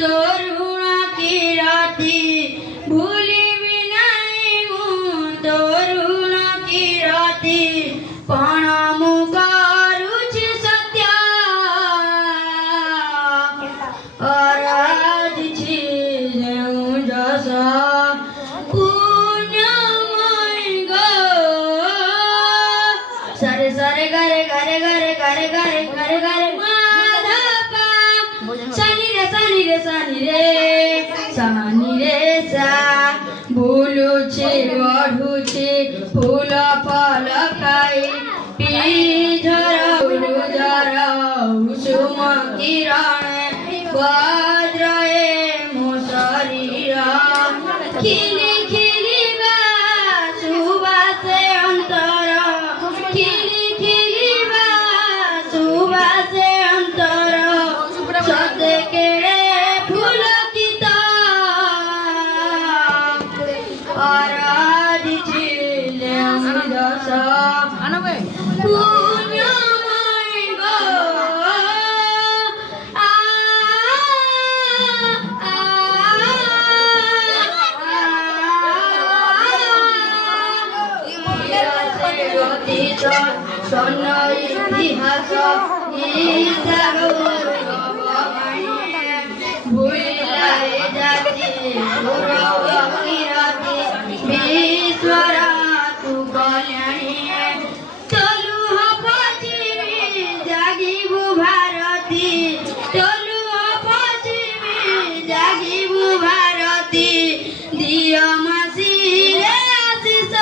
तरुण किराती भूलिबी नहीं मु तरुण किराती पण मु करुछि सत्य आराधिछि जेउ जस पुण्यमय गो सरे सरे गरे गरे गरे गरे गरे गरे गरे माधपा सनी रे सनी रे सा बुलुछे बढ़ुछे फूल फल खाई पीझर उलुझर कुसुम किरण वज्रए मो शरीर खिली खिलिबा सुबासे अंतर खिली खिलिबा सुबासे अंतर सते केड़े फूल किता आराधिछि जेउ जस पुण्यमय गो অতীত স্বর্ণ ইতিহাস ভুলাই জাতি বিশ্বরা তু কল্যাণী চলু পশ্চিমী জাগিবু ভারতী চলু পশ্চিমী জাগিবু ভারতী দিয় মাসিরে আশিস